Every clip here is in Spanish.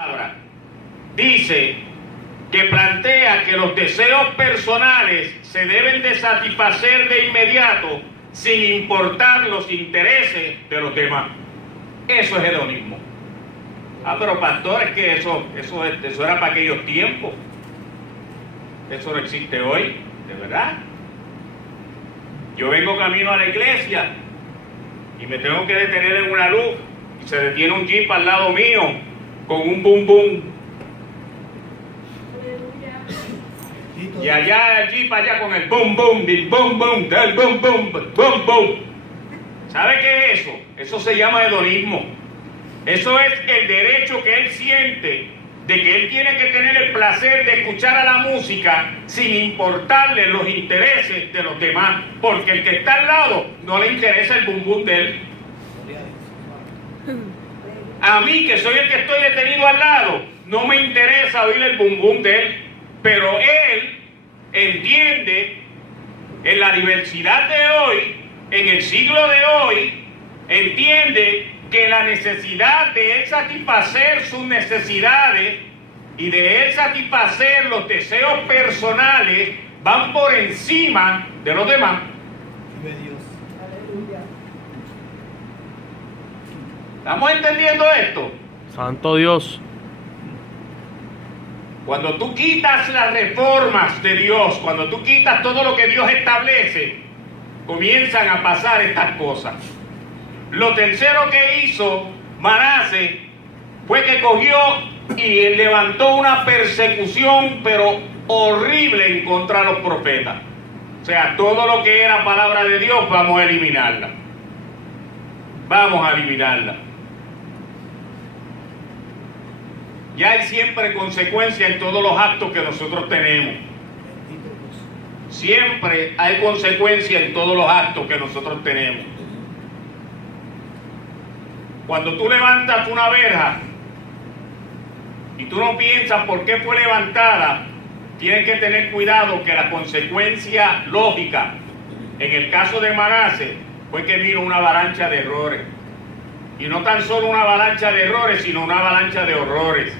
palabra dice que plantea que los deseos personales se deben de satisfacer de inmediato sin importar los intereses de los demás. Eso es hedonismo. Pero pastor, es que eso era para aquellos tiempos. Eso no existe hoy, de verdad. Yo vengo camino a la iglesia y me tengo que detener en una luz y se detiene un jeep al lado mío con un bum bum. Y allá el jeep allá con el bum bum, del bum bum, del bum bum, bum bum. ¿Sabe qué es eso? Eso se llama hedonismo. Eso es el derecho que él siente de que él tiene que tener el placer de escuchar a la música sin importarle los intereses de los demás, porque el que está al lado no le interesa el bum bum de él. A mí, que soy el que estoy detenido al lado, no me interesa oír el bum bum de él, pero él entiende en la diversidad de hoy, en el siglo de hoy, entiende que la necesidad de él satisfacer sus necesidades y de él satisfacer los deseos personales van por encima de los demás. ¿Estamos entendiendo esto? Santo Dios. Cuando tú quitas las reformas de Dios, cuando tú quitas todo lo que Dios establece, comienzan a pasar estas cosas. Lo tercero que hizo Manasés fue que cogió y levantó una persecución, pero horrible, en contra de los profetas. O sea, todo lo que era palabra de Dios, vamos a eliminarla. Vamos a eliminarla. Ya hay siempre consecuencia en todos los actos que nosotros tenemos. Siempre hay consecuencia en todos los actos que nosotros tenemos. Cuando tú levantas una verja y tú no piensas por qué fue levantada, tienes que tener cuidado que la consecuencia lógica, en el caso de Manasés, fue que vino una avalancha de errores. Y no tan solo una avalancha de errores, sino una avalancha de horrores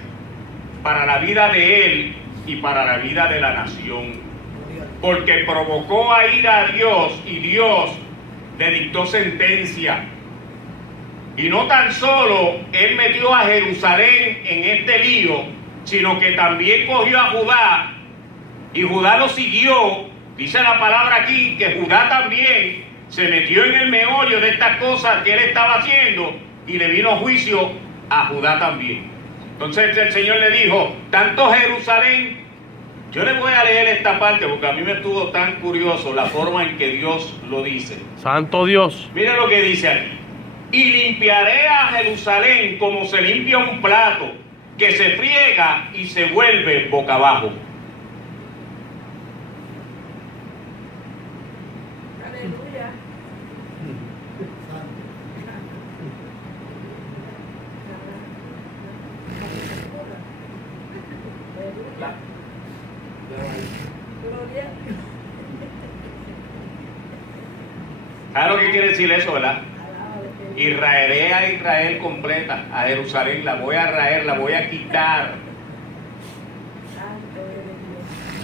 para la vida de él y para la vida de la nación. Porque provocó a ir a Dios y Dios le dictó sentencia. Y no tan solo él metió a Jerusalén en este lío, sino que también cogió a Judá y Judá lo siguió. Dice la palabra aquí que Judá también se metió en el meollo de estas cosas que él estaba haciendo y le vino juicio a Judá también. Entonces el Señor le dijo, tanto Jerusalén, yo le voy a leer esta parte porque a mí me estuvo tan curioso la forma en que Dios lo dice. Santo Dios. Mira lo que dice aquí. Y limpiaré a Jerusalén como se limpia un plato que se friega y se vuelve boca abajo. Aleluya. ¿Sabes lo que quiere decir eso, verdad? Y raeré a Israel completa, a Jerusalén, la voy a raer, la voy a quitar.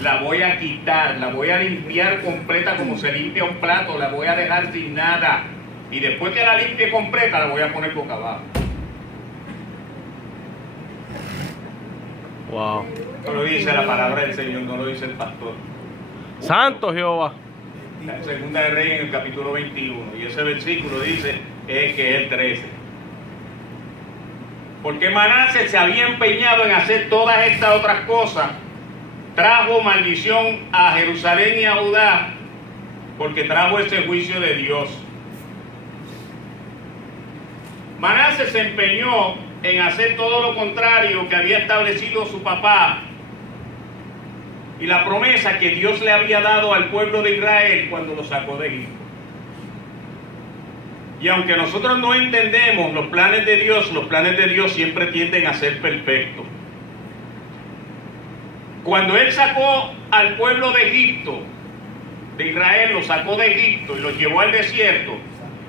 La voy a quitar, la voy a limpiar completa como se limpia un plato, la voy a dejar sin nada. Y después que la limpie completa, la voy a poner boca abajo. Wow. Esto lo dice la palabra del Señor, no lo dice el pastor. Santo Jehová. La segunda de Reyes en el capítulo 21. Y ese versículo dice que es el 13. Porque Manasés se había empeñado en hacer todas estas otras cosas. Trajo maldición a Jerusalén y a Judá, porque trajo ese juicio de Dios. Manasés se empeñó en hacer todo lo contrario que había establecido su papá y la promesa que Dios le había dado al pueblo de Israel cuando lo sacó de Egipto. Y aunque nosotros no entendemos los planes de Dios siempre tienden a ser perfectos. Cuando Él sacó al pueblo de Egipto, de Israel, lo sacó de Egipto y lo llevó al desierto,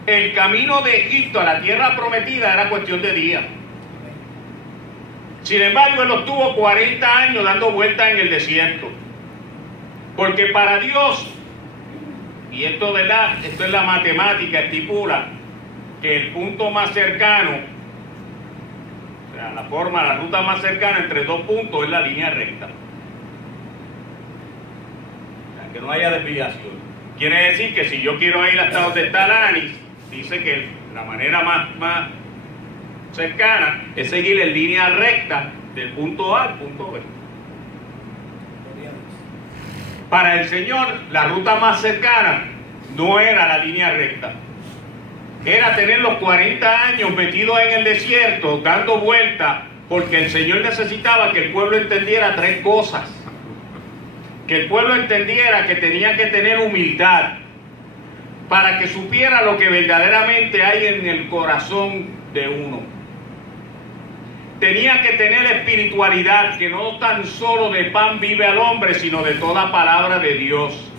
el camino de Egipto a la tierra prometida era cuestión de días. Sin embargo, él estuvo 40 años dando vueltas en el desierto. Porque para Dios, y esto, ¿verdad? Esto es la matemática, estipula que el punto más cercano, o sea, la ruta más cercana entre dos puntos es la línea recta. O sea, que no haya desviación. Quiere decir que si yo quiero ir hasta donde está Lanis, dice que la manera más cercana es seguir en línea recta del punto A al punto B. Para el Señor, la ruta más cercana no era la línea recta. Era tener los 40 años metidos en el desierto, dando vueltas, porque el Señor necesitaba que el pueblo entendiera tres cosas. Que el pueblo entendiera que tenía que tener humildad, para que supiera lo que verdaderamente hay en el corazón de uno. Tenía que tener espiritualidad, que no tan solo de pan vive al hombre, sino de toda palabra de Dios.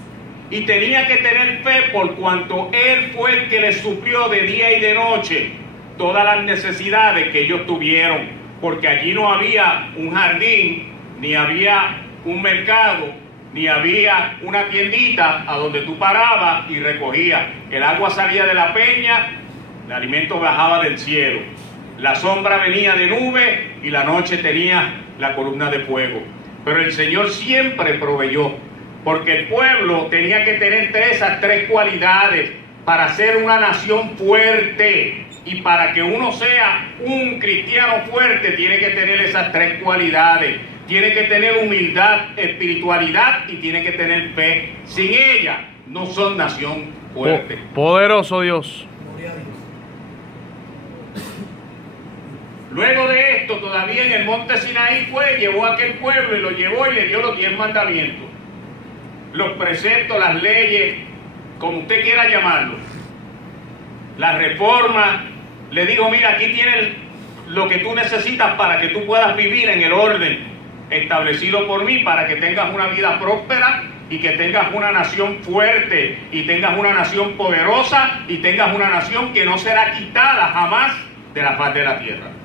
Y tenía que tener fe por cuanto Él fue el que les suplió de día y de noche todas las necesidades que ellos tuvieron. Porque allí no había un jardín, ni había un mercado, ni había una tiendita a donde tú parabas y recogías. El agua salía de la peña, el alimento bajaba del cielo. La sombra venía de nube y la noche tenía la columna de fuego. Pero el Señor siempre proveyó, porque el pueblo tenía que tener esas tres cualidades para ser una nación fuerte. Y para que uno sea un cristiano fuerte, tiene que tener esas tres cualidades. Tiene que tener humildad, espiritualidad y tiene que tener fe. Sin ella, no son nación fuerte. Poderoso Dios. Luego de esto, todavía en el monte Sinaí llevó a aquel pueblo y lo llevó y le dio los 10 mandamientos. Los preceptos, las leyes, como usted quiera llamarlo. La reforma, le dijo, mira, aquí tienes lo que tú necesitas para que tú puedas vivir en el orden establecido por mí, para que tengas una vida próspera y que tengas una nación fuerte y tengas una nación poderosa y tengas una nación que no será quitada jamás de la faz de la tierra.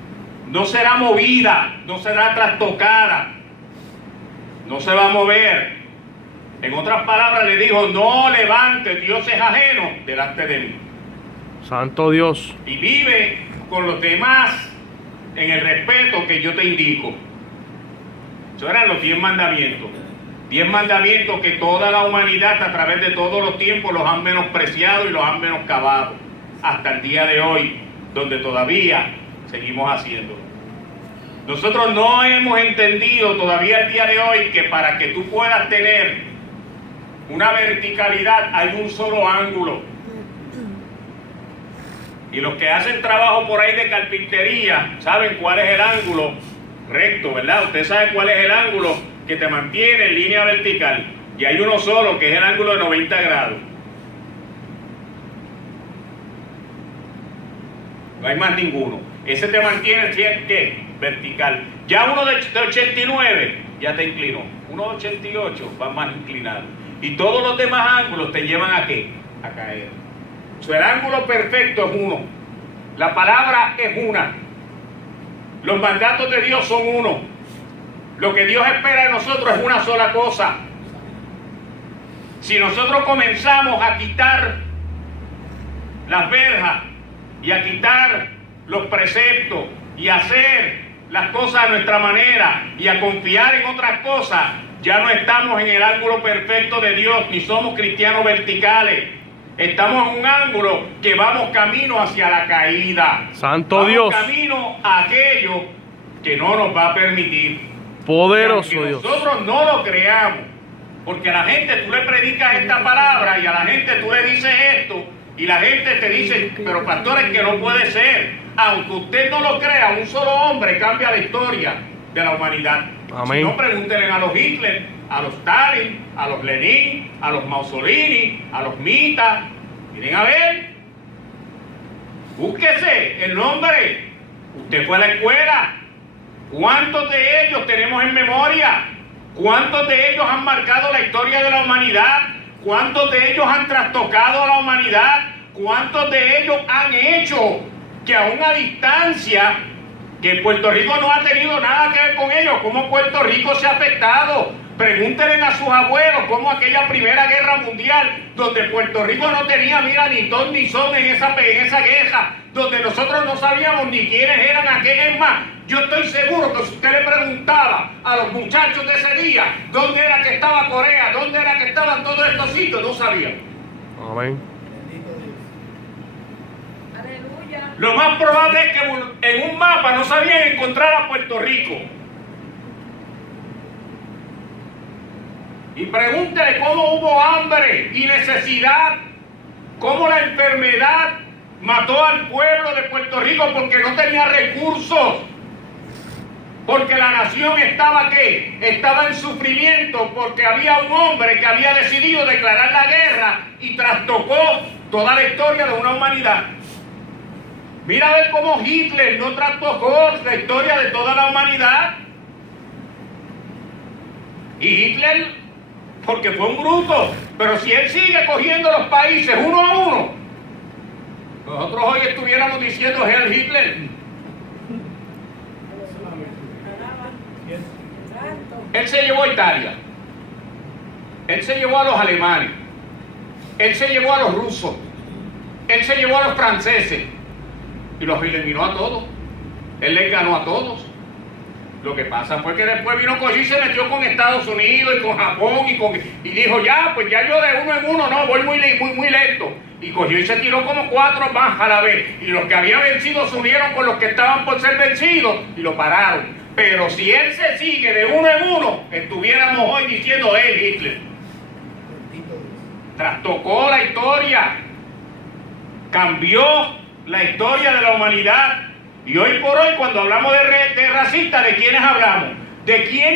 No será movida, no será trastocada, no se va a mover. En otras palabras le dijo, no levantes dioses ajenos delante de mí. Santo Dios. Y vive con los demás en el respeto que yo te indico. Esos eran los 10 mandamientos. 10 mandamientos que toda la humanidad a través de todos los tiempos los han menospreciado y los han menoscabado. Hasta el día de hoy, donde todavía seguimos haciéndolo. Nosotros no hemos entendido todavía el día de hoy que para que tú puedas tener una verticalidad hay un solo ángulo. Y los que hacen trabajo por ahí de carpintería saben cuál es el ángulo recto, ¿verdad? Usted sabe cuál es el ángulo que te mantiene en línea vertical. Y hay uno solo, que es el ángulo de 90 grados. No hay más ninguno. Ese te mantiene, ¿qué? Vertical. Ya uno de 89 ya te inclinó. Uno de 88 va más inclinado. Y todos los demás ángulos te llevan ¿a qué? A caer. El ángulo perfecto es uno. La palabra es una. Los mandatos de Dios son uno. Lo que Dios espera de nosotros es una sola cosa. Si nosotros comenzamos a quitar las verjas y a quitar los preceptos y a hacer las cosas a nuestra manera y a confiar en otras cosas, ya no estamos en el ángulo perfecto de Dios, ni somos cristianos verticales. Estamos en un ángulo que vamos camino hacia la caída. Santo vamos Dios. Camino a aquello que no nos va a permitir. Poderoso Dios. Nosotros no lo creamos, porque a la gente tú le predicas esta palabra y a la gente tú le dices esto y la gente te dice, pero pastor, es que no puede ser. Aunque usted no lo crea, un solo hombre cambia la historia de la humanidad. Amén. Si no, pregúntenle a los Hitler, a los Stalin, a los Lenin, a los Mussolini, a los Mita. Miren a ver. Búsquese el nombre. Usted fue a la escuela. ¿Cuántos de ellos tenemos en memoria? ¿Cuántos de ellos han marcado la historia de la humanidad? ¿Cuántos de ellos han trastocado a la humanidad? ¿Cuántos de ellos han hecho que a una distancia Que Puerto Rico no ha tenido nada que ver con ellos. ¿Cómo Puerto Rico se ha afectado? Pregúntenle a sus abuelos cómo aquella Primera Guerra Mundial, donde Puerto Rico no tenía, mira, ni ton ni son en esa guerra, donde nosotros no sabíamos ni quiénes eran aquellos. Es más, yo estoy seguro que si usted le preguntaba a los muchachos de ese día dónde era que estaba Corea, dónde era que estaban todos estos sitios, no sabían. Amén. Aleluya. Lo más probable es que en un mapa no sabían encontrar a Puerto Rico. Y pregúntele cómo hubo hambre y necesidad, cómo la enfermedad mató al pueblo de Puerto Rico porque no tenía recursos, porque la nación estaba ¿qué? Estaba en sufrimiento, porque había un hombre que había decidido declarar la guerra y trastocó toda la historia de una humanidad. Mira a ver cómo Hitler no trastocó la historia de toda la humanidad. Y Hitler, porque fue un bruto, pero si él sigue cogiendo los países uno a uno, nosotros hoy estuviéramos diciendo Heil Hitler. Él se llevó a Italia, él se llevó a los alemanes, él se llevó a los rusos, él se llevó a los franceses y los eliminó a todos. Él les ganó a todos. Lo que pasa fue que después vino Cochí y se metió con Estados Unidos y con Japón y dijo, ya, pues ya yo de uno en uno no, voy muy lento. Y cogió y se tiró como 4 más a la vez. Y los que habían vencido se unieron con los que estaban por ser vencidos y lo pararon. Pero si él se sigue de uno en uno, estuviéramos hoy diciendo, Hitler trastocó la historia, cambió la historia de la humanidad. Y hoy por hoy, cuando hablamos de racistas, ¿de quiénes hablamos? ¿De quién